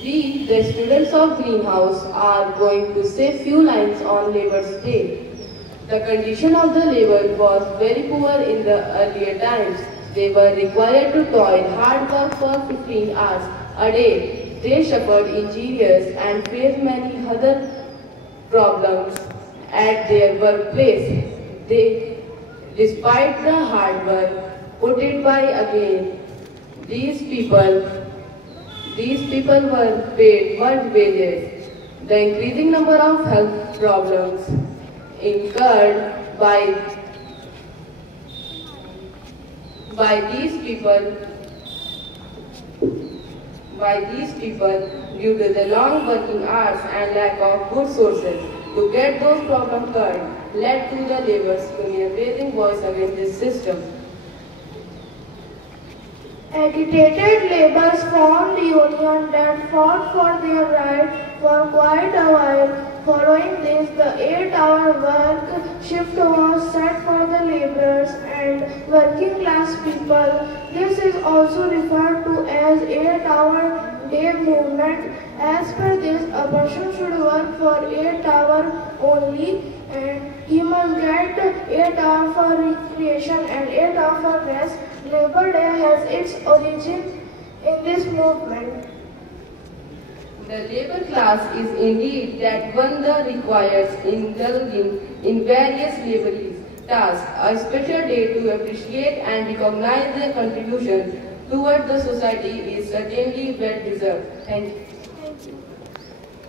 We, the students of Greenhouse, are going to say few lines on Labour's Day. The condition of the labor was very poor in the earlier times. They were required to toil hard work for 15 hours a day. They suffered injuries and faced many other problems at their workplace. Despite the hard work put it by again, these people these people were paid much wages. The increasing number of health problems incurred by these people due to the long working hours and lack of good sources to get those problems curbed led to the labour's union raising voice against this system. Agitated labourers formed a union that fought for their right for quite a while. Following this, the 8-hour work shift was set for the labourers and working class people. This is also referred to as 8-hour day movement. As per this, a person should work for 8 hours only and he must get 8 hours for recreation and 8 hours for rest. Labour Day has its origin in this movement. The labour class is indeed that one that requires indulging in various laborious tasks, a special day to appreciate and recognize their contribution towards the society is certainly well deserved. Thank you.